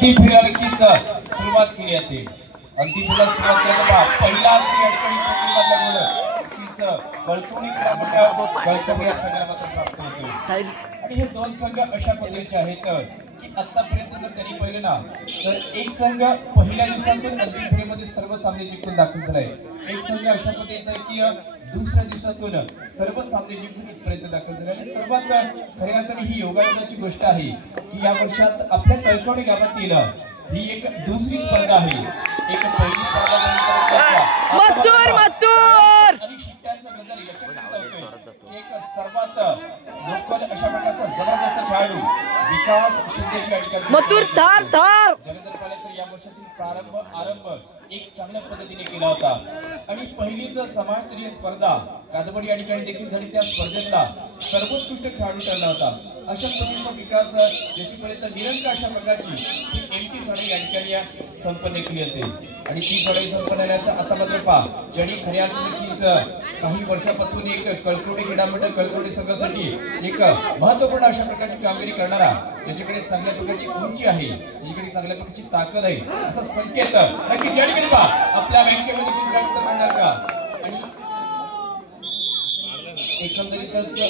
अंतिम फेरीला नक्कीच सुरुवात केली जाते. अंतिम फेरीला सुरुवात केल्यानंतर पहिलाच या ठिकाणी कळकवणी कळकवणी संघाला मात्र प्राप्त होतो. आणि हे दोन संघ अशा पद्धतीचे आहेत की आतापर्यंत जर त्यांनी पाहिलं ना तर एक संघ पहिल्या दिवसातून अंतिम फेरीमध्ये सर्व सामने जिंकून दाखल झालाय. एक संघ अशा पद्धतीचा आहे की दुसऱ्या दिवसातून सर्व सामने जिंकून इथपर्यंत दाखल झाले. आणि सर्वात खऱ्या अर्थाने ही योगायोगाची गोष्ट आहे की या वर्षात आपल्या कळकवणी गावातील ही एक दुसरी स्पर्धा आहे. एक पहिली स्पर्धा आणि शिट्ट्यांचा गजर याच्याकडे एक सर्वात लोकल अशा प्रकारचा जबरदस्त खेळाडू विकास शिंदेची अडचण मथुर थार थार जगदर पाले तर या वर्षातील प्रारंभ आरंभ एक चांगल्या पद्धतीने केला होता. आणि पहिलीच समाजस्तरीय स्पर्धा कादंबरी या ठिकाणी देखील झाली. त्या स्पर्धेतला सर्वोत्कृष्ट खेळाडू ठरला होता. अशा पद्धतीचा विकास ज्याचीपर्यंत निरंतर अशा प्रकारची ही एमटी चढाई या ठिकाणी संपन्न केली होती. आणि ती चढाई संपन्न झाल्यानंतर आता मात्र पहा ज्यांनी खऱ्या अर्थाने काही वर्षापासून एक कळकवणी क्रीडा मंडळ कळकवणी संघासाठी एक महत्वपूर्ण अशा प्रकारची कामगिरी करणारा ज्याच्याकडे चांगल्या प्रकारची उंची आहे ज्याच्याकडे चांगल्या प्रकारची ताकद आहे असा संकेत नक्की ज्या ठिकाणी पहा आपल्या बँकेमध्ये प्राप्त करणार का. आणि एकंदरीतच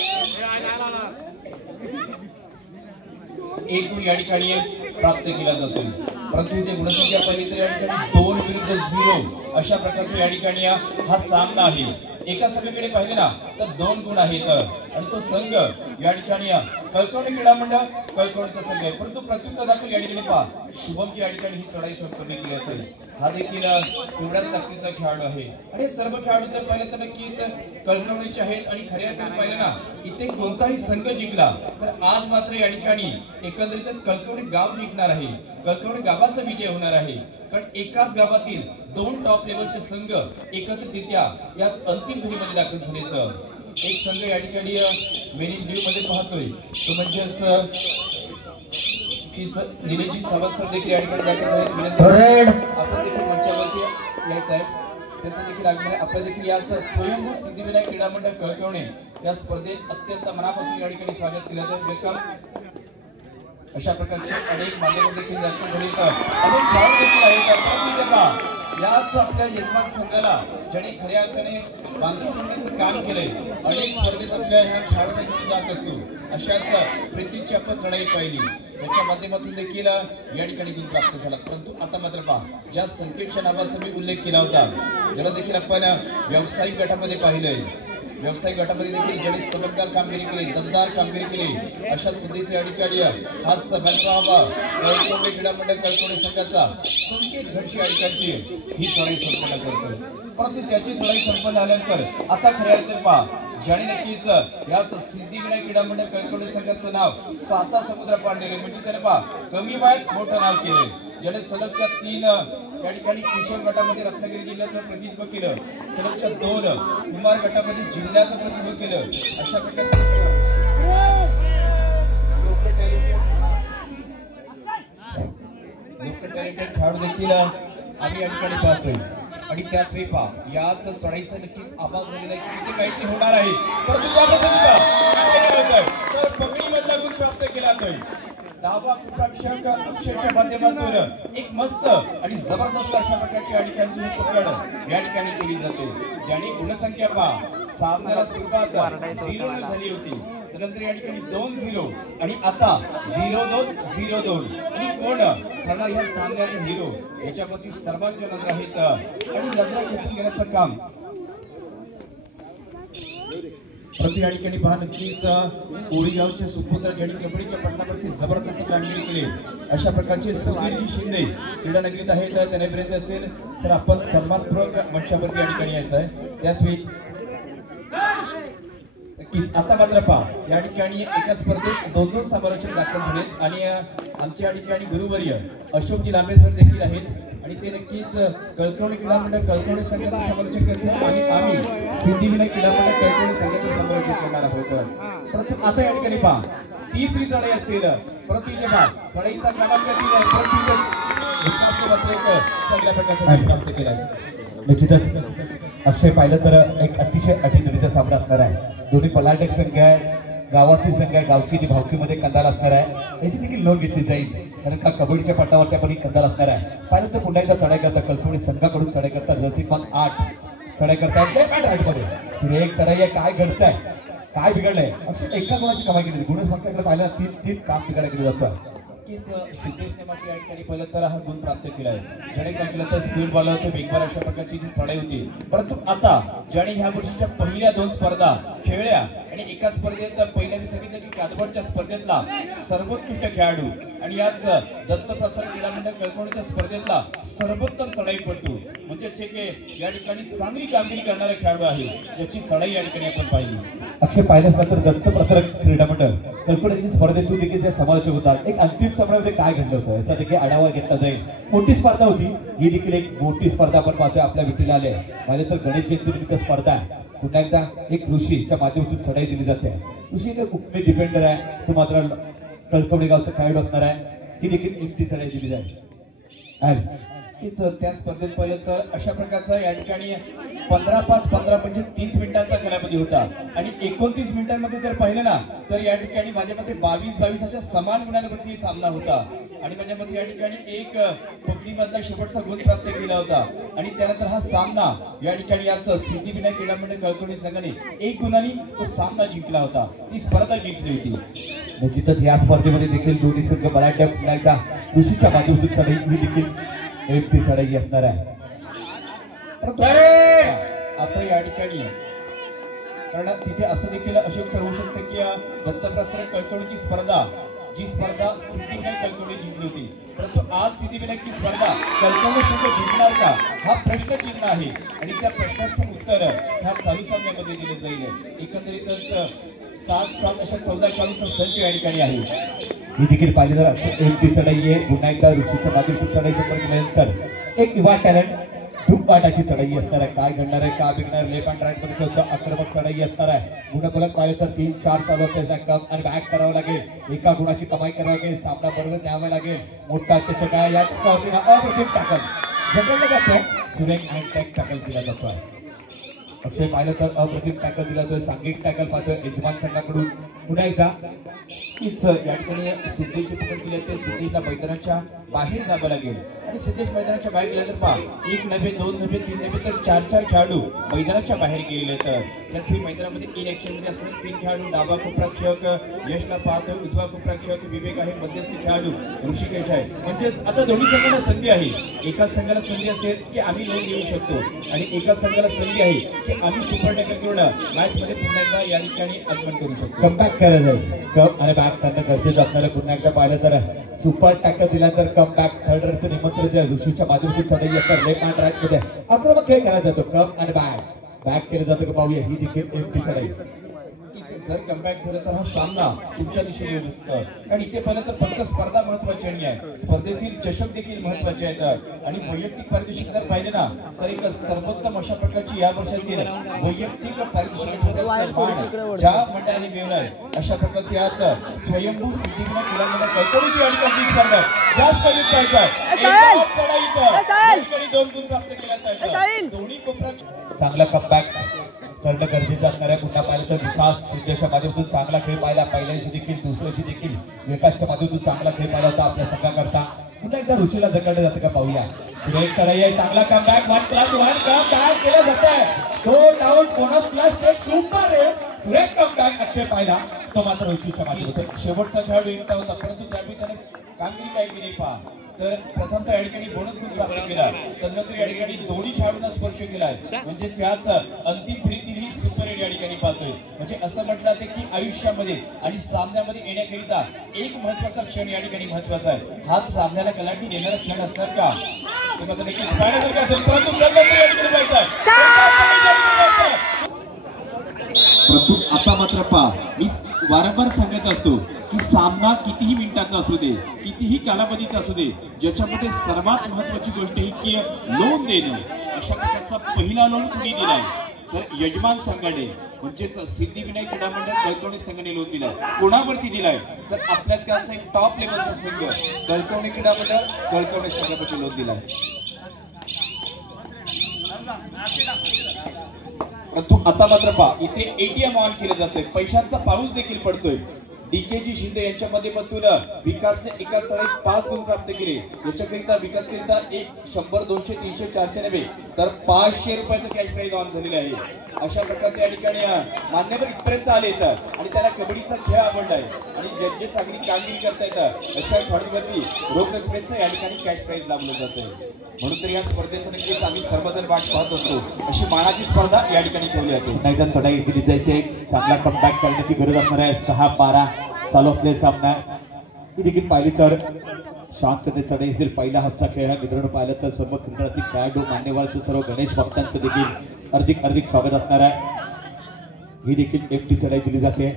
एक गुण या ठिकाणी प्राप्त केला जातो. परंतु इथे गुणसंख्या पाहिली तर या ठिकाणी 2 विरुद्ध 0 अशा प्रकारचा या ठिकाणी हा सामना आहे. एका संघाकडे पाहिले ना तर 2 गुण आहेत आणि तो संघ या ठिकाणी कळकवणी क्रीडा मंडळ कळकवणीचा संघ आहे. परंतु प्रत्युत्तर दाखल या ठिकाणी पहा शुभमची या ठिकाणी ही चढाई संपन्न केली जाते. हा देखील तेवढ्याच ताकदीचा खेळाडू आहे. आणि सर्व खेळाडू जर पाहिलं तर नक्कीच कळकवणीचे आहेत. आणि खऱ्या अर्थाने पाहिलं ना इथे कोणताही संघ जिंकला तर आज मात्र या ठिकाणी एकंदरीतच कळकवणी गाव जिंकणार आहे. कळकवणी गावाचा विजय होणार आहे. कारण एकाच गावातील 2 टॉप लेवलचे संघ एकत्रितरित्या याच अंतिम फेरीमध्ये दाखल झालेत. एक संघ या ठिकाणी मेनी ब्ल्यू मध्ये पाहतोय तो म्हणजेच निलेजी सावंत सर देखील या ठिकाणी दाखल झाले. आपण देखील मंचावरती यायचं आहे त्यांचं देखील आगमन आपल्या देखील याच स्वयंभू सिद्धिविनायक क्रीडा मंडळ कळकवणे या स्पर्धेत अत्यंत मनापासून या ठिकाणी स्वागत केलं जातं. वेलकम. अशा प्रकारचे अनेक माध्यम देखील दाखल झाले अनेक खेळाडू देखील आहेत. याच आपल्या यजमान संघाला ज्याने खऱ्या अर्थाने बांधून ठेवण्याचं काम केलंय अनेक स्पर्धेत आपल्या ह्या खेळाडूंना घेऊन जात असतो. अशाच प्रीतीची आपण चढाई पाहिली त्याच्या माध्यमातून देखील या ठिकाणी गुण प्राप्त झाला. परंतु आता मात्र पहा ज्या संकेतच्या नावाचा मी उल्लेख केला होता ज्याला देखील आपण व्यावसायिक गटामध्ये पाहिलंय. व्यावसायिक गटामध्ये देखील ज्याने चमकदार कामगिरी केली दमदार कामगिरी केली अशा पद्धतीचे या ठिकाणी हाच कळकवणी क्रीडा मंडळ कळकवणी संघाचा संकेत घडशी या ठिकाणची ही चढाई संपन्न करतो. परंतु त्याची चढाई संपन्न झाल्यानंतर आता खऱ्या अर्थाने पहा ज्याने नक्कीच याच सिद्धिविनायक क्रीडा मंडळ कळकवणी संघाचं नाव 7 समुद्र पांढरे म्हणजे त्याने पहा कमी वयात मोठं नाव केलं. ज्याने सलगच्या 3 या ठिकाणी किशोर गटामध्ये रत्नागिरी जिल्ह्याचं प्रतिनिधित्व केलं. सलगच्या 2 कुमार गटामध्ये जिल्ह्याचं प्रतिनिधित्व केलं. अशा प्रकारचे टॅलेंटेड खेळाडू देखील आम्ही या ठिकाणी पाहतोय. आणि त्याच वेळी पहा याच चढाईचा नक्कीच आवाज झालेला आहे की तिथे काहीतरी होणार आहे. तर पगडीमधला गुण प्राप्त केला जातोय. डावा कुटाक्षक अक्षरच्या माध्यमातून एक मस्त आणि जबरदस्त अशा प्रकारची या ठिकाणची पकड या ठिकाणी केली जाते. ज्याने गुणसंख्या पहा सामन्याला सुरुवात 0 झाली होती त्यानंतर या ठिकाणी 2-0 आणि आता 0-2-0-2 आणि कोण ठरणार ह्या सामन्याचे हिरो याच्यावरती सर्वांच्या नजर आहेत. आणि नजरा घेतली घेण्याचं काम परंतु या ठिकाणी पहा नक्कीच ओळीगावचे सुपुत्र ज्यांनी कबड्डीच्या पटलावरती जबरदस्त कामगिरी केली अशा प्रकारचे सुधीरजी शिंदे क्रीडा नगरीत आहेत. त्यांच्यापर्यंत असेल सर आपण सन्मानपूर्वक मंचावरती या ठिकाणी यायचं आहे. त्याचवेळी नक्कीच आता मात्र पहा या ठिकाणी एका स्पर्धेत 2 समालोचक दाखल झालेत आणि आमच्या या ठिकाणी गुरुवर्य अशोकजी लांबे सर देखील आहेत आणि ते नक्कीच कळकवणी क्रीडा मंडळ कळकवणी संघाचे समालोचक करतील आणि आम्ही सिद्धिविनायक क्रीडा मंडळ कळकवणी संघाचे समालोचक करणार आहोत. परंतु आता या ठिकाणी पहा तिसरी चढाई असेल परंतु इथे पहा चढाईचा क्रमांक 3 आहे परंतु चांगल्या प्रकारचा प्राप्त केला. निश्चितच अक्षय पाहिलं तर एक अतिशय अटीतटीचा सामना असणार आहे. दोन्ही पलाटक संघ आहे गावातील संघ आहे, गावकी भावकीमध्ये कंदाल असणार आहे, याची देखील नोंद घेतली जाईल. कारण का कबड्डीच्या पटावरती आपण ही कंदाल असणार आहे. पाहिलं तर पुन्हा एकदा चढाई करतात, कळकोणी संघाकडून चढाई करतात. जसे मग 8 चढाई करतात मध्ये एक चढाई आहे. काय घडतंय, काय बिघडलंय? अक्षर एका गुणाची कमाई केली. गुणच फक्त पाहिलं 3 काम बिघाडा केलं जातं. सिद्धेशने मात्र या ठिकाणी पहिलं तर हा गुण प्राप्त केला आहे. ज्याने काय केलं तर स्पीड बॉल होते, बेगबार अशा प्रकारची जी चढाई होती. परंतु आता ज्याने ह्या वर्षीच्या पहिल्या 2 स्पर्धा खेळल्या आणि एका स्पर्धेत पहिल्या मी सांगितलं की कादवडच्या स्पर्धेतला सर्वोत्कृष्ट खेळाडू आणि याच दत्तप्रसाद क्रीडा मंडळ कळकोणीच्या स्पर्धेतला सर्वोत्तम चढाईपटू म्हणजे या ठिकाणी चांगली कामगिरी करणारा खेळाडू आहे, याची चढाई या ठिकाणी आपण पाहिली. अक्षय पाहिलं तर दत्तप्रसाद क्रीडा मंडळ कळकोणीच्या स्पर्धेतून देखील जे समालोचक होतात, एक अंतिम सामन्यामध्ये काय घडलं होतं याचा देखील आढावा घेतला जाईल. मोठी स्पर्धा होती ही, देखील एक मोठी स्पर्धा आपण पाहतोय आपल्या विठीला आले. माझे तर गणेश जयंती स्पर्धा आहे. पुन्हा एकदा एक ऋषीच्या माध्यमातून चढाई दिली जाते. ऋषी एक उपमे डिफेंडर आहे, तो मात्र कळकवडे गावचा खेळाडू असणार आहे. ही देखील एकटी चढाई दिली जाईल. त्या स्पर्धेत पहिलं तर अशा प्रकारचा या ठिकाणी 15-5-15 म्हणजे 30 मिनिटांचा कालावधी होता आणि 29 मिनिटांमध्ये जर पाहिलं ना तर या ठिकाणी माझ्या मते 22-22 अशा समान गुणांवरती सामना होता आणि माझ्या मते या ठिकाणी एक पकडीमधला शेवटचा गुण प्राप्त केला होता आणि त्यानंतर हा सामना या ठिकाणी याचं सिद्धिविनायक क्रीडा मंडळ कळकोणी संघाने 1 गुणांनी तो सामना जिंकला होता, ती स्पर्धा जिंकली होती. निश्चितच या स्पर्धेमध्ये देखील दोन्ही संघ बलाढ्य पुन्हा एकदा ऋषीच्या माध्यमातून चढाई ही देखील एकटी चढाई असणार आहे. आता या ठिकाणी कारण तिथे असं देखील अशोक होऊ शकतं की दत्तप्रसाद कळकोणीची स्पर्धा जी स्पर्धा सिद्धिविनायक कळकोणी जिंकली होती, परंतु आज सिद्धिविनायकची स्पर्धा कळकोणी संघ जिंकणार का हा प्रश्नचिन्ह आहे आणि त्या प्रश्नाचं उत्तर ह्या चालू सामन्यामध्ये दिलं जाईल. एकंदरीतच 7-7 अशा 14 खेळाडूंचा संच या ठिकाणी आहे. ही देखील पाहिली तर एकटी चढाई आहे. पुन्हा एकदा ऋषीच्या माध्यमातून चढाईचं केल्यानंतर एक युवा टॅलेंट धूपपाटाची चढाई असणार आहे. काय घडणार आहे, का बिघणार, लेफ्ट अँड राईट मध्ये आक्रमक चढाई असणार आहे. गुणाबलक पाहिलं तर 3-4 चालू असते, कप आणि बॅक करावं लागेल. एका गुणाची कमाई करावी लागेल, सामना बरोबर न्यावा लागेल. मोठा चषक आहे, याच अप्रतिम टॅकल जगलं जातं. सुरेख अँड टॅक टॅकल दिला जातो. अक्षय पाहिलं तर अप्रतिम टॅकल दिला जातोय, सांघिक टॅकल पाहतोय यजमान संघाकडून. पुन्हा एकदा या ठिकाणी सिद्धेशची पकड केली ते सिद्धेशला मैदानाच्या बाहेर जावं लागेल आणि सिद्धेश मैदानाच्या बाहेर गेल्यानंतर पहा 1 नव्हे 2 नव्हे 3 नव्हे तर 4 खेळाडू मैदानाच्या बाहेर गेलेले. तर त्याच मैदानामध्ये इलेक्शन मध्ये असणारे 3 खेळाडू, डावा कोपराक्षक यशला पाहतोय, उजवा कोपराक्षक विवेक आहे, मध्यस्थी खेळाडू ऋषिकेश आहे. म्हणजेच आता दोन्ही संघाला संधी आहे. एका संघाला संधी असेल की आम्ही नोंद घेऊ शकतो आणि एका संघाला संधी आहे की आम्ही सुपर टॅकल करून मॅच मध्ये पुन्हा एकदा या ठिकाणी आगमन करू शकतो. कमबॅक करायला जाईल. कप आणि बॅक करणं गरजेचं असणारं. पुन्हा एकदा पाहिलं तर सुपर टॅकल दिल्यानंतर कम बॅक थर्ड रनचं निमंत्रण द्या. ऋषीच्या बाजूची चढाई असतात, लेफ्ट अँड राईट मध्ये आक्रमक खेळ करायला जातो. कप आणि बॅक केलं जातं का पाहूया. ही देखील एकटी चढाई. जर कमबॅक झालं तर हा सामना तुमच्या दिशेने येऊ शकतं. कारण इथे पहिलं तर फक्त स्पर्धा महत्वाची आहे, स्पर्धेतील चषक देखील महत्वाचे आहेत आणि वैयक्तिक पारितोषिक जर पाहिले ना तर एक सर्वोत्तम अशा प्रकारची या वर्षातील वैयक्तिक पारितोषिक ज्या मंडळाने मिळवलाय अशा प्रकारची आज स्वयंभू सिद्धिविनायक क्रीडा मंडळ कळकोणीची आणि स्पर्धा जास्त दोन गुण प्राप्त केला. दोन्ही कोपरा चांगला कमबॅक करणं गरजेचं असणार आहे. पुन्हा पाहिलं तर विकास सिद्धेशच्या माध्यमातून चांगला खेळ पाहिला. पहिल्याशी देखील दुसऱ्याशी देखील विकासच्या माध्यमातून चांगला खेळ पाहिला होता आपल्या संघाकरता. पुन्हा एकदा ऋषीला जगडलं जातं का पाहूया. सुरेख चढाई आहे, चांगला कमबॅक 1+1 कमबॅक केलं जात आहे. 2 आउट +1 सुपर आहे. सुरेख कमबॅक अक्षय पाहिला तो मात्र ऋषीच्या माध्यमातून. शेवटचा खेळाडू एकटा होता परंतु त्यावेळी त्याने कामगिरी काय केली पहा. तर प्रथमतः या ठिकाणी बोनस गुण प्राप्त केला, तदनंतर या ठिकाणी दोन्ही खेळाडूंना स्पर्श केलाय. म्हणजेच याच अंतिम फेरीतील ही सुपर एड या ठिकाणी पाहतोय. म्हणजे असं म्हटलं जाते की आयुष्यामध्ये आणि सामन्यामध्ये येण्याकरिता एक महत्वाचा क्षण या ठिकाणी महत्वाचा आहे. हाच सामन्याला कलाटी देणारा क्षण असणार का परंतु आता मात्र पहा, मी वारंवार सांगत असतो की सामना कितीही मिनिटाचा असू दे, कितीही कालावधीचा असू दे, ज्याच्यामध्ये सर्वात महत्वाची गोष्ट ही की लोन देणं. अशा प्रकारचा पहिला लोन कुणी दिलाय तर यजमान संघाने म्हणजेच सिद्धिविनायक क्रीडा मंडळ कळकोणी संघाने लोन दिलाय. कोणावरती दिलाय तर आपल्यात त्याचा एक टॉप लेवलचा संघ कळकोणी क्रीडा मंडळ कळकोणी संघावरती लोन दिलाय. परंतु आता मात्र पहा इथे एटीएम ऑन केलं जातंय, पैशांचा पाऊस देखील पडतोय. डीकेजी शिंदे यांच्या माध्यमातून विकासने एका चढाईत 5 गुण प्राप्त केले. याच्याकरिता विकासकरिता 100, 200, 300, 490 तर 500 रुपयाचं कॅश प्राइज ऑन झालेलं आहे. अशा प्रकारचे या ठिकाणी मान्यवर इथपर्यंत आलेत आणि त्याला कबड्डीचा खेळ आवडला आहे आणि जे चांगली कामगिरी करतायत अशा खेळाडूंवरती रोख रकमेचं या ठिकाणी कॅश प्राइज लावलं जातंय. म्हणून तर या स्पर्धेचं नक्कीच आम्ही सर्वजण वाट पाहत असतो. अशी मानाची स्पर्धा या ठिकाणी ठेवली जाते. एकदा चढाई केली जायचे, चांगला कमबॅक करण्याची गरज असणार आहे. 6-12 चालू असलेला सामना ही देखील पाहिली तर शांततेत चढाई असतील. पहिला हातचा खेळ मित्रांनो पाहिलं तर सर्व क्रीडातील खेळाडू मान्यवरचं सर्व गणेश भक्तांचं देखील हार्दिक स्वागत असणार आहे. ही देखील एकटी चढाई दिली जाते.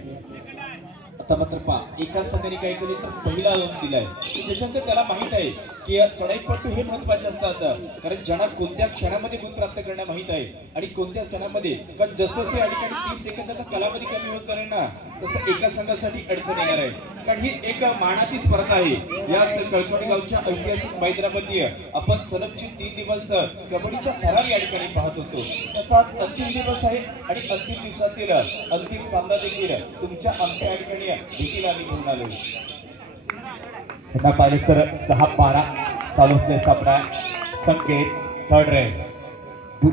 आता मात्र पहा एका संघाने काय केले तर पहिला रन दिलाय. त्याच्यानंतर त्याला माहित आहे की चढाईपटू हे महत्वाचे असतात, कारण ज्यांना कोणत्या क्षणामध्ये गुण प्राप्त करणं माहित आहे आणि कोणत्या क्षणामध्ये. कारण जसं या ठिकाणी 30 सेकंदाचा कालावधी कमी होत चालेल ना तसं एका संघासाठी अडचण येणार आहे. कारण ही एक मानाची स्पर्धा आहे. या कळकवडी गावच्या ऐतिहासिक मैदानामध्ये आपण सलगचे 3 दिवस कबड्डीचा थरार या ठिकाणी पाहत होतो. त्याचा आज अंतिम दिवस आहे आणि अंतिम दिवसातील अंतिम सामना देखील तुमच्या आमच्या या ठिकाणी देखील आम्ही घेऊन आलो. पुन्हा पाहिलं तर 6-12 चालू असलेला सामना. संकेत थर्ड रेड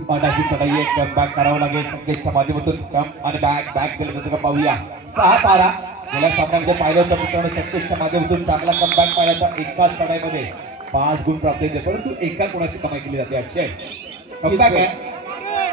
पाण्याची चढाई कमबॅक करावं लागेल. संकेतच्या माध्यमातून कम आणि बॅक केलं जातं का पाहूया. 6-12 गेल्या सामन्यामध्ये पाहिलं होतं मित्रांनो संकेतच्या माध्यमातून चांगला कमबॅक पाहिला. एकाच चढाईमध्ये 5 गुण प्राप्त होते, परंतु एका गुणाची कमाई केली जाते. अक्षय कमबॅक आहे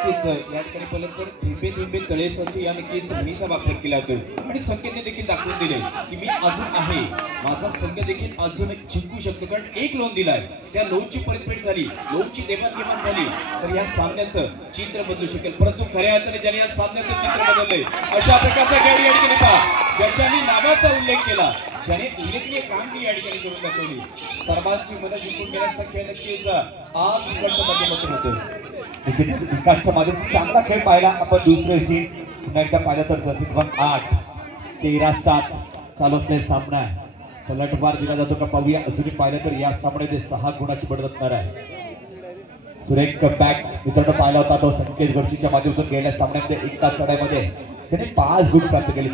या ठिकाणी पहिलं तर थिंबे तळेसाची या नक्कीच म्हणीचा वापर केला जातो आणि संकेतने देखील दाखवून दिले की मी अजून आहे, माझा संघ देखील अजून जिंकू शकतो. कारण एक लोन दिलाय, त्या लोनची परतफेड झाली, लोनची देवाणघेवाण झाली तर या सामन्याचं चित्र बदलू शकेल. परंतु खऱ्या अर्थाने ज्याने या सामन्याचं चित्र बदललंय अशा प्रकारचा खेळाडू या ठिकाणी पहा, ज्याच्याने नावाचा उल्लेख केला, ज्याने उल्लेखनीय कामगिरी या ठिकाणी करून दाखवली. सर्वांची मनं जिंकून घेण्याचा खेळ नक्कीच आज विकासच्या माध्यमातून होतो. विकासच्या माध्यमातून चांगला खेळ पाहिला आपण दुसऱ्या दिवशी. पुन्हा एकदा पाहिलं तर 8-13-7 चालू असलेला सामना आहे. पलटवार दिला जातो का पाहूया. अजूनही पाहिलं तर या सामन्यामध्ये 6 गुणाची बढत असणार आहे. सुरेख बॅक मित्रांनो पाहिला होता तो संकेत गडशीच्या माध्यमातून गेल्या सामन्यामध्ये एका चढाईमध्ये त्याने 5 गुण प्राप्त केले.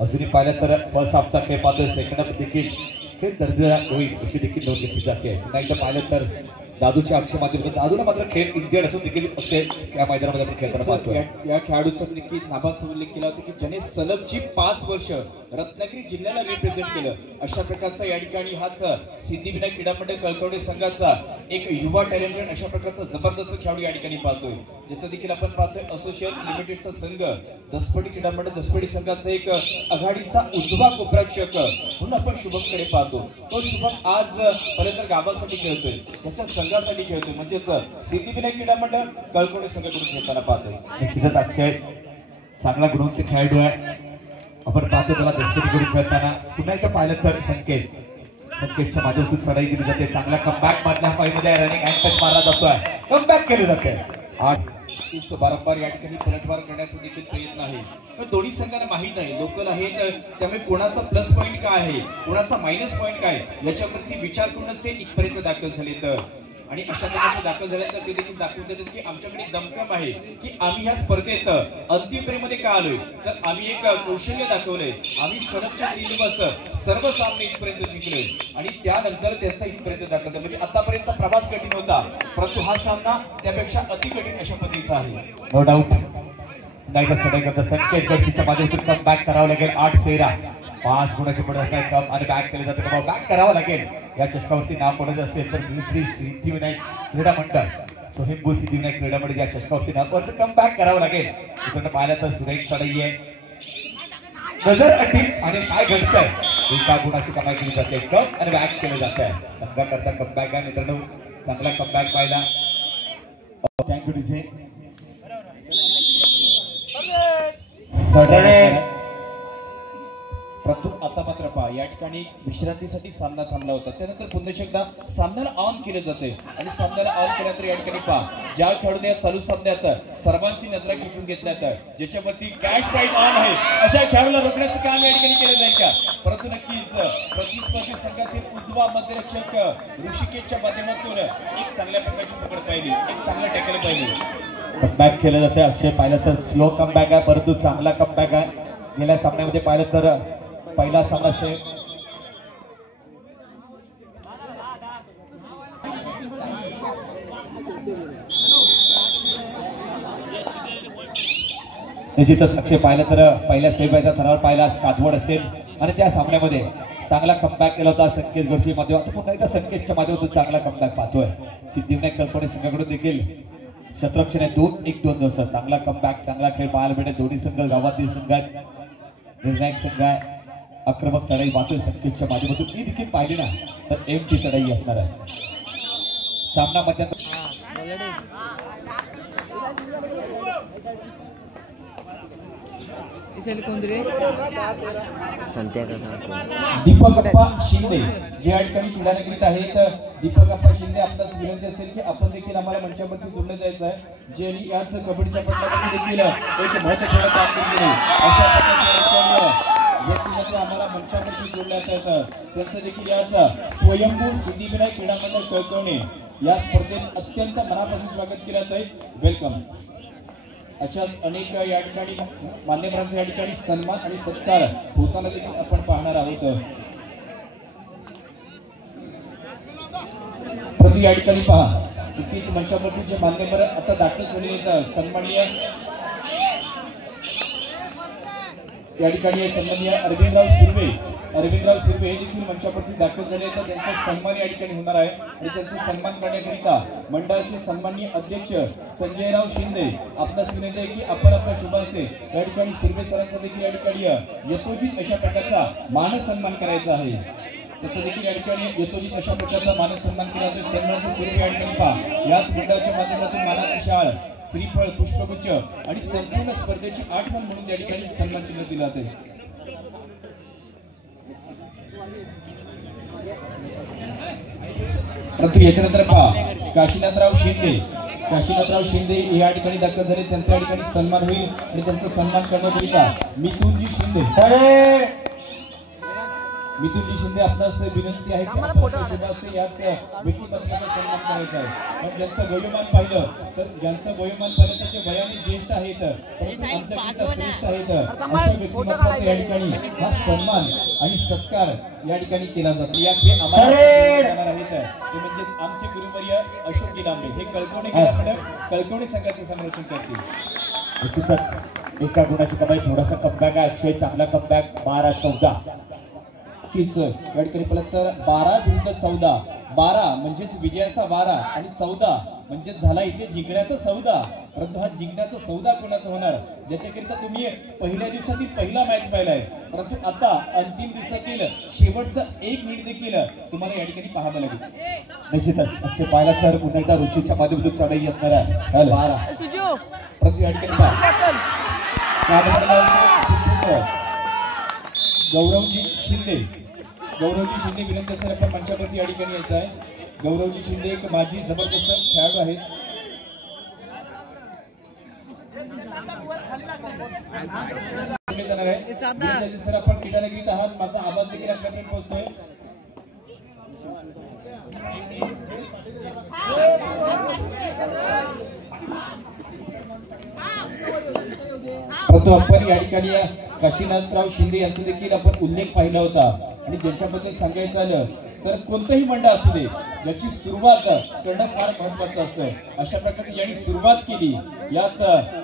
अजूनही पाहिलं तर फर्स्ट हाफचा खेळ पाहतोय, सेकंड हाफ देखील खेळ दर्जेदार होईल अशी देखील नोंद घेतली जाते. पुन्हा एकदा पाहिलं तर दादूच्या अक्षय माध्यमातून दादूला मात्र खेळ इंडियन असून देखील अक्षय या मैदानामध्ये आपण खेळताना पाहतोय. या खेळाडूचा नक्की नावाचा उल्लेख केला होता की ज्याने सलगची 5 वर्ष रत्नागिरी जिल्ह्याला रिप्रेझेंट केलं. अशा प्रकारचा या ठिकाणी हाच सिद्धिविनायक क्रीडा मंडळ कळकवडे संघाचा एक युवा टॅलेंटेड अशा प्रकारचा जबरदस्त खेळाडू या ठिकाणी पाहतोय, ज्याचं देखील आपण पाहतोय असोसिएट लिमिटेडचा संघ दसपडी क्रीडा मंडळ दसपडी संघाचा एक आघाडीचा उजवा कोपराक्षक म्हणून आपण शुभमकडे पाहतो. तो शुभम आज पर्यंत गावासाठी खेळतोय, त्याच्या संघासाठी खेळतोय, म्हणजेच सिद्धिविनायक क्रीडा मंडळ कळकवडे संघाकडून खेळताना पाहतोय. निश्चितच अक्षय चांगला गुणवंत खेळाडू आहे. आपण पाहतो त्याला दसपडी खेळताना. पुन्हा एकदा पाहिलं तर संकेतच्या माध्यमातून चढाई केली जाते. चांगला कमबॅक मधल्या फाईमध्ये रनिंग अँड टच मारला जातोय, कमबॅक केलं जाते. 8 वारंवार या ठिकाणी पलटवार करण्याचा देखील प्रयत्न आहे. पण दोन्ही संघांना माहित आहे लोकल आहेत, त्यामुळे कोणाचा प्लस पॉईंट काय आहे, कोणाचा मायनस पॉईंट काय याच्यावरती विचार करूनच ते इथपर्यंत दाखल झाले. तर आणि अशा प्रकारचे दाखल झाल्यानंतर ते देखील दाखवून देतात की आमच्याकडे दमकम आहे की आम्ही ह्या स्पर्धेत अंतिम फेरीमध्ये का आलोय, तर आम्ही एक कौशल्य दाखवलंय. आम्ही सलगच्या 3 दिवस सर्व सामने इथपर्यंत जिंकलोय आणि त्यानंतर त्यांचा इथपर्यंत दाखल झाला. म्हणजे आतापर्यंतचा प्रवास कठीण होता, परंतु हा सामना त्यापेक्षा अति कठीण अशा पद्धतीचा आहे. No doubt. नाही तर चढाई करता संकेत गडशीच्या माध्यमातून कम बॅक करावं लागेल. 8-13 5 गुणाची पडत आहे. कम आणि बॅक केले जाते का बॅक करावं लागेल. या चषकावरती नाव पडत असेल तर सिद्धिविनायक क्रीडा मंडळ स्वयंभू सिद्धिविनायक क्रीडा मंडळ या चषकावरती नाव पडतं, कम बॅक करावं लागेल. मित्रांनो पाहिलं तर सुरेख चढाई आहे, नजर अटी आणि काय घडतंय एका गुणाची कमाई केली जाते. कम आणि बॅक केलं जात आहे. संघाकरता कम बॅक आहे मित्रांनो, चांगला कम बॅक पाहिला. Thank you DJ. परंतु आता मात्र पहा या ठिकाणी विश्रांतीसाठी सामना थांबला होता, त्यानंतर पुन्हा एकदा सामन्याला ऑन केलं जाते आणि सामन्याला ऑन केल्यानंतर या ठिकाणी पहा ज्या खेळाडूने चालू सामन्यात सर्वांची नजरा खेचून घेतल्यात, ज्याच्यावरती कॅश प्राइज ऑन आहे अशा खेळाडूला रोखण्याचं काम या ठिकाणी केलं जाईल का. परंतु नक्कीच प्रतिस्पर्धी संघातील उजवा मध्यरक्षक ऋषिकेशच्या माध्यमातून एक चांगल्या प्रकारची पकड पाहिली, एक चांगलं टॅकल पाहिली. कमबॅक केलं जातं. अक्षय पाहिलं तर स्लो कमबॅक आहे, परंतु चांगला कमबॅक आहे. गेल्या सामन्यामध्ये पाहिलं तर पहिला सामना निश्चितच अक्षय पाहिलं तर पहिल्या सेमीचा थरार पाहिला कातवड असेल आणि त्या सामन्यामध्ये चांगला कमबॅक केला होता संकेत गोष्टी माध्यमातून. पुन्हा एकदा संकेतच्या माध्यमातून चांगला कमबॅक पाहतोय. सिद्धिविनायक कल्पने संघाकडून देखील शतरक्षण 2-1-2 दिवस चांगला कमबॅक, चांगला खेळ पाहायला मिळेल. दोन्ही संघ गावातील संघ आहेत, निर्णायक संघ आहे. आक्रमक चढाई पाहतोय संकेतच्या माध्यमातून. ती देखील पाहिली ना तर एमची चढाई असणार आहे. सामना मध्यात दीपकप्पा शिंदे जे या ठिकाणी क्रीडा करीत आहेत. दीपकप्पा शिंदे आपल्याला विनंती असेल की आपण देखील आम्हाला मंचावरती जोडलं जायचं आहे. जे याच कबड्डीच्या पट्ट्यामध्ये देखील एक महत्त्वपूर्ण काम केले अशा प्रकारचे आम्हाला मंचावरती जोडण्यात येतं. त्यांचं देखील याच स्वयंभू सिद्धिविनायक क्रीडा मंडळ कळकवणे या स्पर्धेत अत्यंत मनापासून स्वागत केलं जात आहे. वेलकम. अशाच अनेक या ठिकाणी मान्यवरांचा या ठिकाणी सन्मान आणि सत्कार होताना देखील आपण पाहणार आहोत. प्रति या ठिकाणी पहा इतकीच मंचावरती जे मान्यवर आता दाखल झालेले आहेत सन्माननीय या ठिकाणी सन्माननीय अरविंदराव सुर्वे हे देखील मंचावरती दाखल झाले आहेत. त्यांचा सन्मान या ठिकाणी होणार आहे आणि त्यांचा सन्मान करण्याकरिता मंडळाचे सन्माननीय अध्यक्ष संजयराव शिंदे आपल्यास विनंती आहे की आपण आपल्या शुभांचे या ठिकाणी सुर्वे सरांचा देखील या ठिकाणी यथोचित अशा प्रकारचा मान सन्मान करायचा आहे. त्याचा देखील या ठिकाणी यथोचित अशा प्रकारचा मान सन्मान केला जातो. सन्मानचे स्वरूप या ठिकाणी पहा याच मंडळाच्या माध्यमातून मानाची शाळ, श्रीफळ, पुष्पगुच्छ आणि संपूर्ण स्पर्धेची आठवण म्हणून या ठिकाणी सन्मान चिन्ह दिलं जाते. परंतु याच्यानंतर पहा काशीनाथराव शिंदे या ठिकाणी दाखल झाले. त्यांचा या ठिकाणी सन्मान होईल आणि त्यांचा सन्मान करण्याकरिता मिथुनजी शिंदे आपणास विनंती आहे की आपण याच व्यक्तिमत्वाचा सन्मान करायचा आहे. पण ज्यांचं वयोमान पाहिलं तर ते वयाने ज्येष्ठ आहेत परंतु आमच्याकरिता श्रेष्ठ आहेत अशा व्यक्तिमत्वाचा या ठिकाणी हा सन्मान आणि सत्कार या ठिकाणी केला जातो. या खेळ आम्हाला आहेत ते म्हणजे आमचे गुरुवर्य अशोक गिलांबे हे कळकवणे संघाचे संरक्षण करतील. एका गुणाची कमाई थोडासा कमबॅक आहे. अक्षय चांगला कमबॅक 12-14 या ठिकाणी पाहिलं तर 12-14 12 म्हणजेच विजयाचा 12 आणि 14 म्हणजेच झाला इथे जिंकण्याचा सौदा. परंतु हा जिंकण्याचा सौदा कोणाचा होणार ज्याच्याकरिता तुम्ही पहिल्या दिवसातील पहिला मॅच पाहिलाय परंतु आता अंतिम दिवसातील शेवटचा 1 मिनिट देखील तुम्हाला या ठिकाणी पाहावं लागेल. निश्चितच अक्षय पाहिला तर पुन्हा एकदा रुचीच्या माध्यमातून चढाई असणार आहे. 12 परंतु या ठिकाणी गौरवजी शिंदे विनंती असेल आपण मंचावरती या ठिकाणी यायचं आहे. गौरवजी शिंदे एक माजी जबरदस्त खेळाडू आहेत. सर आपण क्रीडानगरीत आहात, माझा आवाज देखील आपल्यापर्यंत पोहोचतोय. परंतु आपण या ठिकाणी काशीनाथराव शिंदे यांचा देखील आपण उल्लेख पाहिला होता आणि ज्यांच्याबद्दल सांगायचं झालं तर कोणतंही मंडळ असू दे ज्याची सुरुवात करणं फार महत्वाचं असतं. अशा प्रकारे ज्यांनी सुरुवात केली याच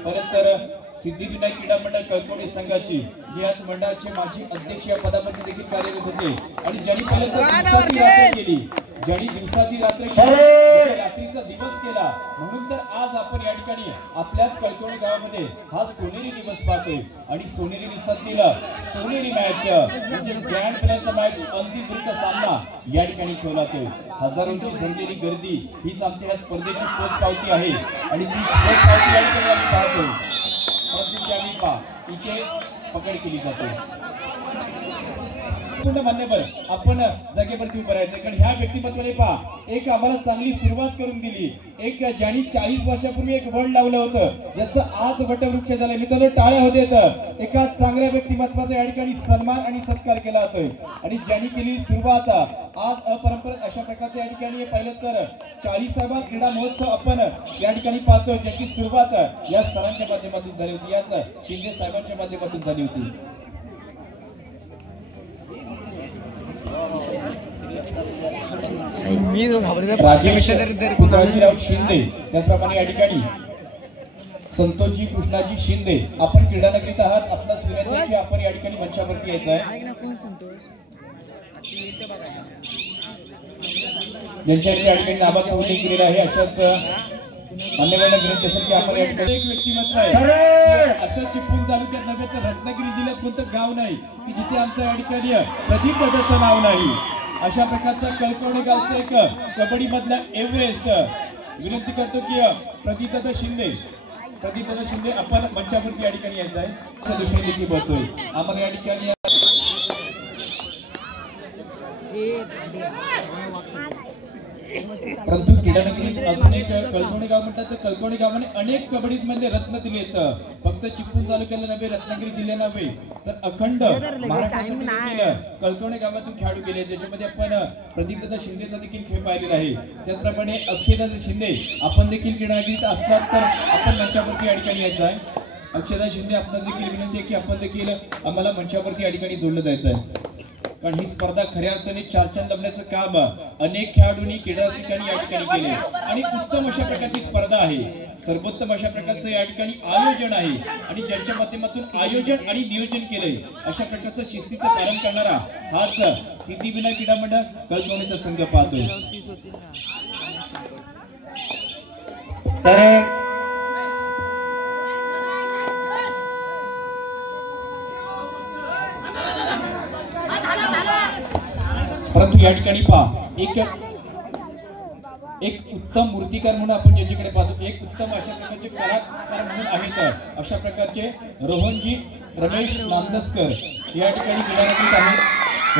परत तर सिद्धिविनायक क्रीडा मंडळ कळकवणे संघाची जे याच मंडळाचे माजी अध्यक्ष या पदामध्ये देखील कार्यरत होते आणि ज्यांनी पहिल्यांदा दिवसाची रात्र केली, ज्यांनी दिवसाची रात्र केली, रात्रीचा दिवस केला. म्हणून तर आज आपण या ठिकाणी आपल्याच कळकवणे गावामध्ये हा सोनेरी दिवस पाहतोय आणि सोनेरी दिवसातील सोनेरी मॅच म्हणजे ग्रँड फिनालचा मॅच अंतिम फेरीचा सामना या ठिकाणी खेळला जातोय. हजारोंची जमलेली गर्दी हीच आमच्या या स्पर्धेची पोच पावती आहे आणि ती पोच पावती या ठिकाणी आम्ही पाहतोय. परंतु त्यावेळी इथे पकड केली जाते. पूर्ण मान्यवर आपण जागेवरती उभं राहायचं, कारण ह्या व्यक्तिमत्वाने पहा एक आम्हाला चांगली सुरुवात करून दिली, एक ज्यांनी 40 वर्षापूर्वी एक वड लावलं होतं ज्याचं आज वटवृक्ष झालंय. मित्रांनो टाळ्या होऊ देत. एका चांगल्या व्यक्तिमत्वाचा या ठिकाणी सन्मान आणि सत्कार केला जातोय आणि ज्यांनी केली सुरुवात आज अपरंपरागत अशा प्रकारच्या या ठिकाणी पाहिलं तर 40वा क्रीडा महोत्सव आपण या ठिकाणी पाहतोय, ज्याची सुरुवात या सरांच्या माध्यमातून झाली होती, याच शिंदे साहेबांच्या माध्यमातून झाली होती. राजेश पुतळाजीराव शिंदे त्याचप्रमाणे या ठिकाणी संतोषजी कृष्णाजी शिंदे आपण क्रीडा नगरीत आहात. आपणास विनंती आहे की आपण या ठिकाणी मंचावरती यायचं आहे. ज्यांच्या या ठिकाणी नावाचा उल्लेख केलेला आहे अशाच मान्यवरांना विनंती असेल की आपण या ठिकाणी एक व्यक्तिमत्व आहे असं चिपळूण तालुक्यात नव्हे तर रत्नागिरी जिल्ह्यात कोणतं गाव नाही की जिथे आमचं या ठिकाणी प्रदीप दादाचं नाव नाही. अशा प्रकारचा कळकवणे गावचं एक कबड्डी मधला एव्हरेस्ट. विनंती करतो की प्रदीप दादा शिंदे आपण मंचावरती या ठिकाणी यायचं आहे. दृष्टीने देखील बघतोय आम्हाला या ठिकाणी परंतु क्रीडानगरीत अजून एक कळकवणे गाव म्हणतात तर कळकवणे गावाने अनेक कबड्डीत मध्ये रत्न दिले आहेत. फक्त चिपळूण तालुक्याला नव्हे रत्नागिरी जिल्ह्याला नव्हे तर अखंड महाराष्ट्रासाठी कळकवणे गावातून खेळाडू गेले, ज्याच्यामध्ये आपण प्रदीपदादा शिंदेचा देखील खेळ पाहिलेला आहे. त्याचप्रमाणे अक्षयदादा शिंदे आपण देखील क्रीडानगरीत असतात तर आपण मंचावरती या ठिकाणी यायचं आहे. अक्षयदादा शिंदे आपल्याला देखील विनंती आहे की आपण देखील आम्हाला मंचावरती या ठिकाणी जोडलं जायचं आहे, कारण ही स्पर्धा खऱ्या अर्थाने चारचंद लढण्याचं काम अनेक खेळाडूंनी क्रीडा ठिकाणी या ठिकाणी केले आणि उत्तम अशा प्रकारची स्पर्धा आहे. सर्वोत्तम अशा प्रकारचं या ठिकाणी आयोजन आहे आणि ज्यांच्या माध्यमातून आयोजन आणि नियोजन केलंय अशा प्रकारचं शिस्तीचं पालन करणारा हाच सिद्धिविनायक क्रीडा मंडळ कळकवणेचा संघ पाहतोय. तर परंतु या ठिकाणी पहा एक उत्तम मूर्तिकार म्हणून आपण ज्याच्याकडे पाहतो, एक उत्तम अशा प्रकारचे कलाकार म्हणून आहेत अशा प्रकारचे रोहनजी रमेश नांदस्कर या ठिकाणी क्रीडानगरीत आहेत.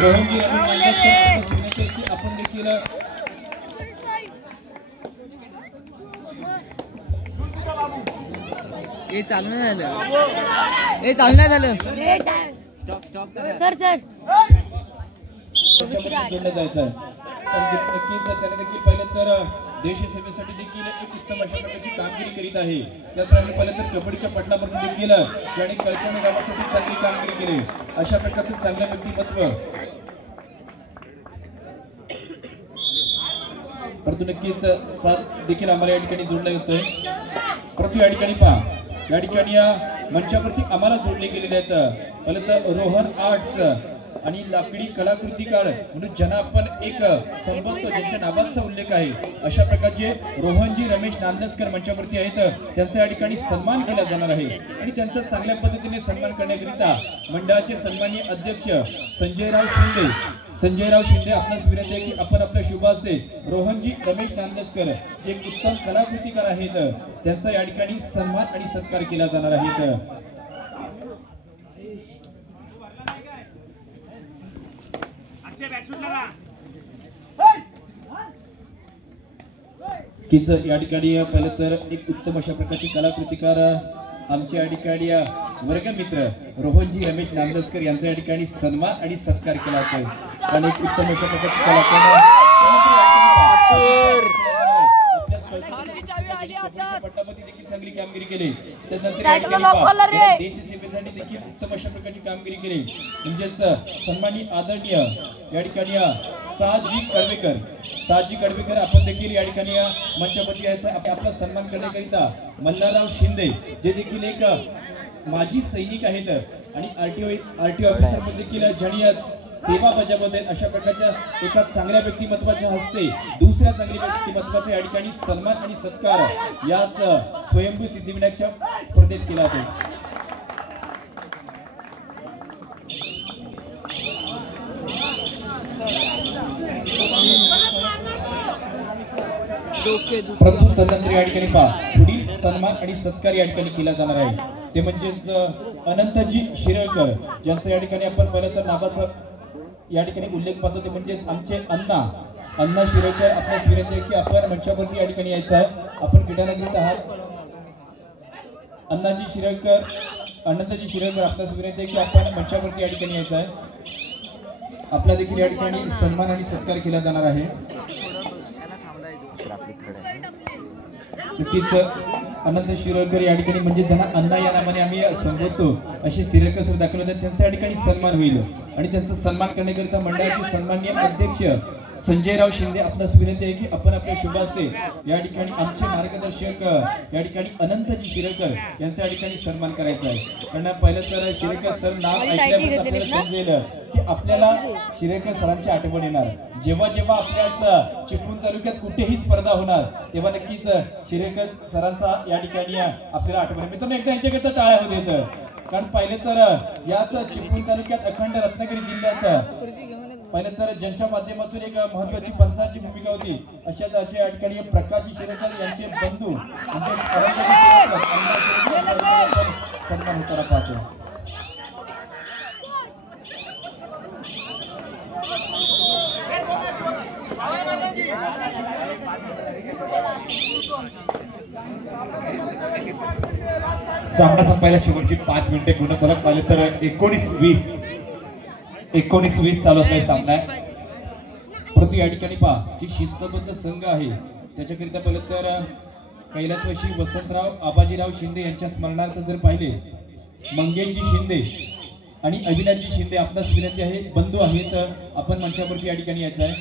रोहनजी रमेश नांदस्कर आपण देखील चालू नाही झालं सर जोडलं जायचं आहे. नक्कीच त्याने देखील पहिलं तर देशसेवेसाठी देखील एक उत्तम अशा प्रकारची कामगिरी करीत आहे. त्याप्रमाणे पहिलं तर कबड्डीच्या पटलावरती देखील ज्याने कळकवणे गावासाठी चांगली कामगिरी केली अशा प्रकारचं चांगलं व्यक्तिमत्व. परंतु नक्कीच साथ देखील आम्हाला या ठिकाणी जोडला येतोय. परंतु या ठिकाणी पहा या ठिकाणी या मंचावरती आम्हाला जोडले गेलेले आहेत. पहिलं तर रोहन आर्ट्स आणि लाकडी कलाकृतीकार म्हणून ज्यांना आपण एक संबोधतो, ज्यांच्या नावाचा उल्लेख आहे अशा प्रकारचे रोहनजी रमेश नांदस्कर मंचावरती आहेत. त्यांचा या ठिकाणी सन्मान केला जाणार आहे आणि त्यांचा चांगल्या पद्धतीने सन्मान करण्याकरिता मंडळाचे सन्माननीय अध्यक्ष संजयराव शिंदे आपणास विनंती आहे की आपण आपल्या शुभ हस्ते रोहनजी रमेश नांदस्कर जे एक उत्तम कलाकृतीकार आहेत त्यांचा या ठिकाणी सन्मान आणि सत्कार केला जाणार आहे. या ठिकाणी पहिलं तर एक उत्तम अशा प्रकारची कलाकृतीकार आमच्या या ठिकाणी वर्गमित्र रोहनजी रमेश नांदस्कर यांचा या ठिकाणी सन्मान आणि सत्कार केला जातोय. आणि एक उत्तम अशा प्रकारची कलाकार पट्टामध्ये देखील चांगली कामगिरी केली. त्यानंतर देश सेवेसाठी देखील उत्तम अशा प्रकारची कामगिरी केली. म्हणजेच सन्माननीय आदरणीय या ठिकाणी साजी कडवेकर आपण देखील या ठिकाणी मंचावरती यायचं आपला सन्मान करण्याकरिता मल्हारराव शिंदे जे देखील एक माजी सैनिक आहेत आणि आरटीओ ऑफिसर मध्ये देखील ज्यांनी सेवा बजावत आहेत अशा प्रकारच्या एका चांगल्या व्यक्तिमत्वाच्या हस्ते दुसऱ्या चांगल्या व्यक्तिमत्वाचा या ठिकाणी सन्मान आणि सत्कार याच स्वयंभू सिद्धिविनायकच्या स्पर्धेत केला जातो. परंतु तदनंतर या ठिकाणी पहा पुढील सन्मान आणि सत्कार या ठिकाणी केला जाणार आहे ते म्हणजेच अनंतजी शिरळकर ज्यांचं या ठिकाणी आपण पहिलं तर नावाचं या ठिकाणी उल्लेख पाहतो ते म्हणजे आमचे अण्णा शिरेकर आपल्यास विनंती आहे की आपण मंचावरती या ठिकाणी यायचं आहे. आपण क्रीडानगरीत आहात. अण्णाजी शिरेकर आपल्यास विनंती आहे की आपण मंचावरती या ठिकाणी यायचं आहे. आपला देखील या ठिकाणी सन्मान आणि सत्कार केला जाणार आहे. नक्कीच अनंत शिरोडकर या ठिकाणी म्हणजे ज्यांना अण्णा या नावाने आम्ही संबोधतो असे शिरोडकर सर दाखल होते, त्यांचा या ठिकाणी सन्मान होईल. आणि त्यांचा सन्मान करण्याकरिता मंडळाचे सन्माननीय अध्यक्ष संजयराव शिंदे आपल्यास विनंती आहे की आपण आपल्या शुभ हस्ते या ठिकाणी आमचे मार्गदर्शक या ठिकाणी अनंतजी शिरेकर यांचा या ठिकाणी सन्मान करायचा आहे. कारण पहिलं तर शिरेकर सर नाव ऐकल्यावर आपल्याला समजेल की आपल्याला शिरेकर सरांची आठवण येणार. जेव्हा जेव्हा आपल्याच चिपळूण तालुक्यात कुठेही स्पर्धा होणार तेव्हा नक्कीच शिरेकर सरांचा या ठिकाणी आपल्याला आठवण. मित्रांनो एकदा यांच्याकरता टाळ्या होऊ देत. कारण पहिले तर याच चिपळूण तालुक्यात अखंड रत्नागिरी जिल्ह्यात पहिले तर ज्यांच्या माध्यमातून एक महत्वाची पंचाची भूमिका होती अशा या ठिकाणी प्रकाशजी शिरेकर यांचे बंधू म्हणजे सन्मान होताना पाहतो. सामना संपायला शेवटची 5 मिनिटे पूर्ण फरक पाहिले तर 19-20 चालू आहे सामना. परंतु या ठिकाणी पहा जी शिस्तबद्ध संघ आहे त्याच्याकरिता पहिलं तर कैलासवासी वसंतराव आबाजीराव शिंदे यांच्या स्मरणार्थ जर पाहिले मंगेशजी शिंदे आणि अविनाशजी शिंदे आपल्यास विनंती आहे, बंधू आहेत, आपण मंचावरती या ठिकाणी यायचं आहे.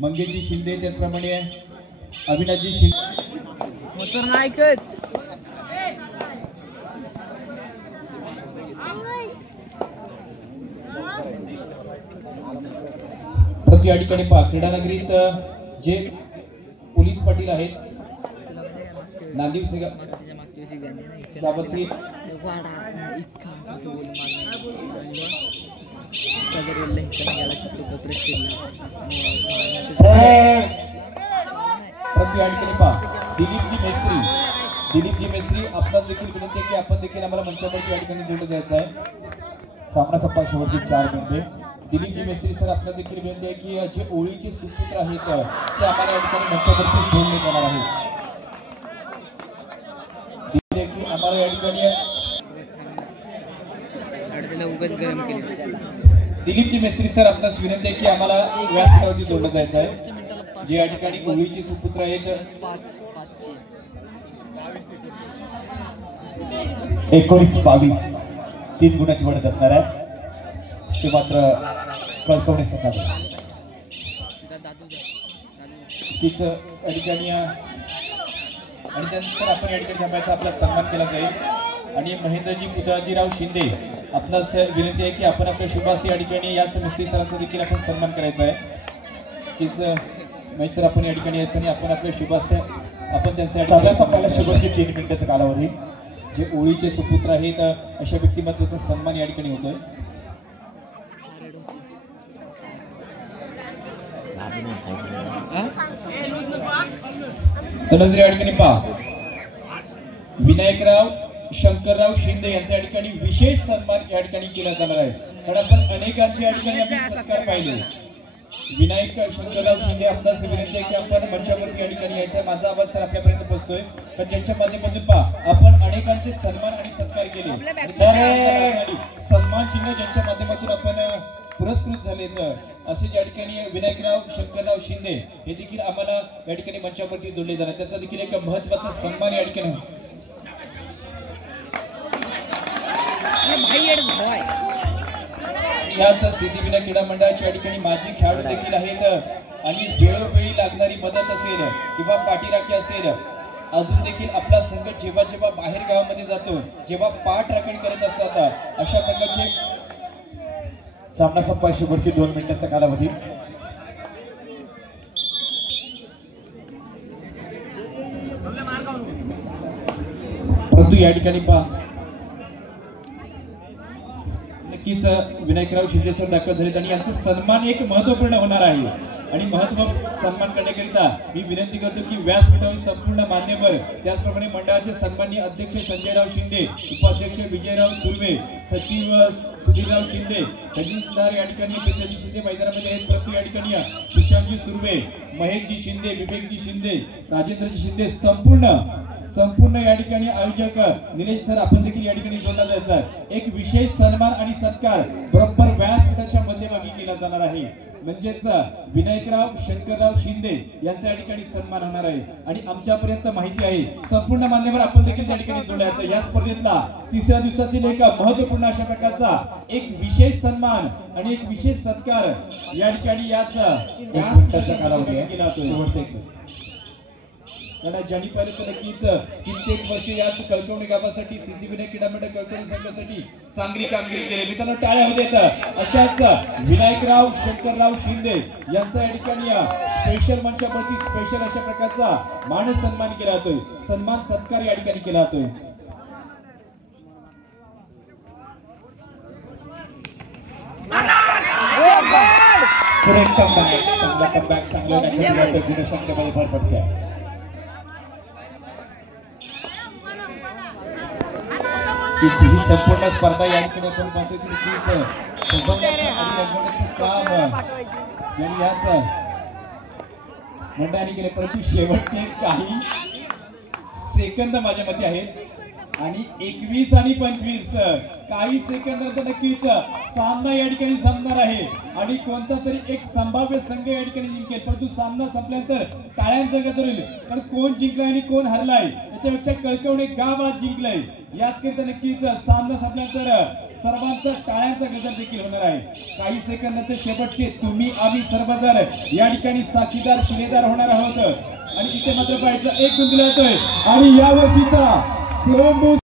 मंगेशजी शिंदे त्याचप्रमाणे अविनाशजी शिंदे परंतु या ठिकाणी पहा क्रीडानगरीत जे पोलीस पाटील आहेत नांदीव त्यावरती परंतु या ठिकाणी पहा दिलीपजी मेस्त्री आपल्याला देखील विनंती आहे की आपण देखील आम्हाला मंचावरती या ठिकाणी जोडलं द्यायचं आहे. सामना संपा शेवटची 4 मिनिटे. दिलीपजी मेस्त्री सर आपल्याला देखील विनंती आहे की जे ओळीचे सुपुत्र आहेत ते आम्हाला या ठिकाणी मंचावरती जोडले जाणार आहेत. आम्हाला या ठिकाणी दिलीपजी मेस्त्री सर आपल्यास विनंती आहे की आम्हाला व्यासपीठावरती जोडलं जायचं आहे. जे या ठिकाणी ओळीचे सुपुत्र आहेत 19-22 3 गुणाची वडत असणार आहे. ते मात्र कळकवणे सकाळ तीच या ठिकाणी आणि त्यानंतर आपण या ठिकाणी थांबायचा आपला सन्मान केला जाईल. आणि महेंद्रजी पुतळाजीराव शिंदे आपल्यास विनंती आहे की आपण आपल्या शुभास्ते या ठिकाणी याच मिस्त्री सरांचा देखील आपण सन्मान करायचा आहे. तीच महेश सर आपण या ठिकाणी यायचं आणि आपण आपल्या शुभास्ते आपण त्यांच्या शेवटचे 3 मिनिटाचा कालावधी जे ओळीचे सुपुत्र आहेत अशा व्यक्तिमत्वाचा सन्मान या ठिकाणी होतोय. त्यानंतर या ठिकाणी पहा विनायकराव शंकरराव शिंदे यांच्या या ठिकाणी विशेष सन्मान या ठिकाणी केला जाणार आहे. कारण आपण अनेकांचे या ठिकाणी आम्ही सत्कार पाहिले. विनायक शंकरराव शिंदे आपल्यास विनंती आहे की आपण मंचावरती या ठिकाणी यायचं. माझा आवाज सर आपल्यापर्यंत पोहोचतोय तर ज्यांच्या माध्यमातून पहा आपण अनेकांचे सन्मान आणि सत्कार केले. सन्मान चिन्ह ज्यांच्या माध्यमातून आपण पुरस्कृत झाले तर असे या ठिकाणी विनायकराव शंकरराव शिंदे हे देखील आम्हाला या ठिकाणी मंचावरती जोडले जाणार. त्याचा देखील एक महत्वाचा सन्मान या ठिकाणी याच सिद्धिविनायक क्रीडा मंडळाच्या या ठिकाणी माजी खेळाडू देखील आहेत. आणि वेळोवेळी लागणारी मदत असेल किंवा पाठीराखी असेल अजून देखील आपला संघ जेव्हा जेव्हा बाहेर गावामध्ये जातो जेव्हा पाठ राखण करत असतात अशा प्रकारचे सामना संपा शेवटची 2 मिनिटांचा कालावधी. परंतु या ठिकाणी पहा नक्कीच विनायकराव शिंदे सर दाखल झालेत आणि यांचा सन्मान एक महत्वपूर्ण होणार आहे. आणि महत्व सन्मान करण्याकरिता मी विनंती करतो की व्यासपीठावर संपूर्ण मान्यवर त्याचप्रमाणे मंडळाचे सन्माननीय अध्यक्ष संजयराव शिंदे, उपाध्यक्ष विजयराव सुर्वे, सचिव सुधीरराव शिंदे, खजिनदार या ठिकाणी प्रीतमजी शिंदे मैदानामध्ये आहेत, प्रति या ठिकाणी सुशांतजी सुर्वे, महेशजी शिंदे, विवेकजी शिंदे, राजेंद्रजी शिंदे, संपूर्ण या ठिकाणी आयोजक निलेश सर आपण देखील या ठिकाणी जोडला जायचा आहे। एक विशेष सन्मान आणि सत्कार बरोबर व्यासपीठाच्या मध्यभागी केला जाणार आहे, म्हणजेच विनायकराव शंकरराव शिंदे यांचा या ठिकाणी सन्मान होणार आहे। आणि आमच्यापर्यंत माहिती आहे संपूर्ण मान्यवर आपण देखील त्या ठिकाणी जोडल्याचं या स्पर्धेतला तिसऱ्या दिवसातील एक महत्त्वपूर्ण अशा प्रकारचा एक विशेष सन्मान आणि एक विशेष सत्कार या ठिकाणी याच कालावधी केला जातो। ज्यांनी पाहिलं तर नक्कीच कित्येक वर्ष याच कळकवणे गावासाठी सिद्धिविनायक क्रीडा मंडळ कळकवणे संघासाठी चांगली कामगिरी केली। मित्रांनो टाळ्या होत येत अशाच विनायकराव शंकरराव शिंदे यांचा या ठिकाणी स्पेशल मंचावरती स्पेशल अशा प्रकारचा मान सन्मान केला जातोय, सन्मान सत्कार या ठिकाणी केला जातोय। भर पडत्या ही संपूर्ण स्पर्धा या ठिकाणी आपण पाहतोय की काम याच मंडळाने केले, परंतु शेवटचे काही सेकंद माझ्या मते आहेत आणि 21 आणि 25 काही सेकंदात नक्कीच सामना या ठिकाणी संपणार आहे आणि कोणता तरी एक संभाव्य संघ या ठिकाणी जिंकेल, परंतु सामना संपल्यानंतर टाळ्यांचा गजर होईल, पण कोण जिंकलाय आणि कोण हरलाय याच्यापेक्षा कळकवणे गाव आज जिंकलंय याचकरिता नक्कीच सामना संपल्यानंतर सर्वांचा टाळ्यांचा गजर देखील होणार आहे। काही सेकंदाचे शेवटचे तुम्ही आम्ही सर्वजण या ठिकाणी साक्षीदार शिलेदार होणार आहोत आणि इथे मात्र पाहायचं एक गुंतला जातोय आणि या वर्षीचा स्वयंभू